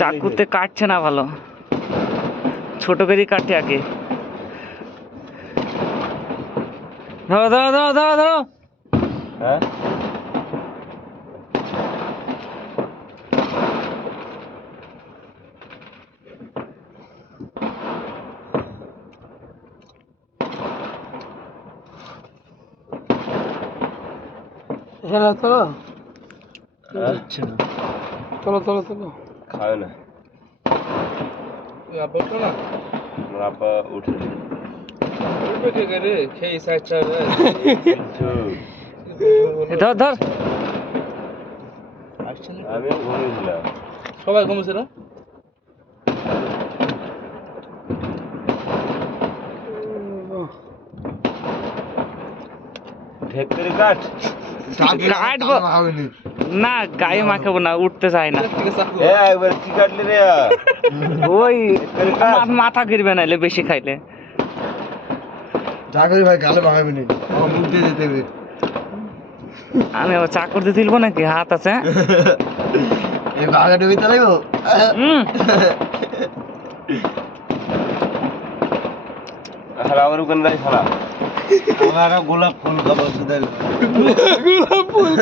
চাকুতে কাটছে না ভালো, ছোট করেই কাটে আগে। ধরো ধরো ধরো ধরো ধরো। হ্যাঁ হেলা চলো আচ্ছা চলো চলো চলো। খাবে না, আব্বা উঠো না, আমার আব্বা উঠে উঠবে কে করে খেয়ে সাইড সাইড ধর ধর। আমি ঘুমিয়েছিলাম। সবাই ঘুমিয়েছে না? ঢেক করে কাট। কাটবো না, গায়ে মাখাবো না, উঠতে চায় না। একবার কি কাটলি রে? ওই মাথা ঘিরবে নাইলে বেশি খাইলে। যা করি ভাই গালে ভাঙাবি নি, আমার মুখ দিয়ে যেতে হবে। আমি আবার চাকর দিয়ে তুলবো নাকি? হাত আছে। এই বাঘা ডুবি তো লাগবো। হালা আমার ওখানে যাই হালা। আমার গোলাপ ফুল খাবো সুদের। গোলাপ ফুল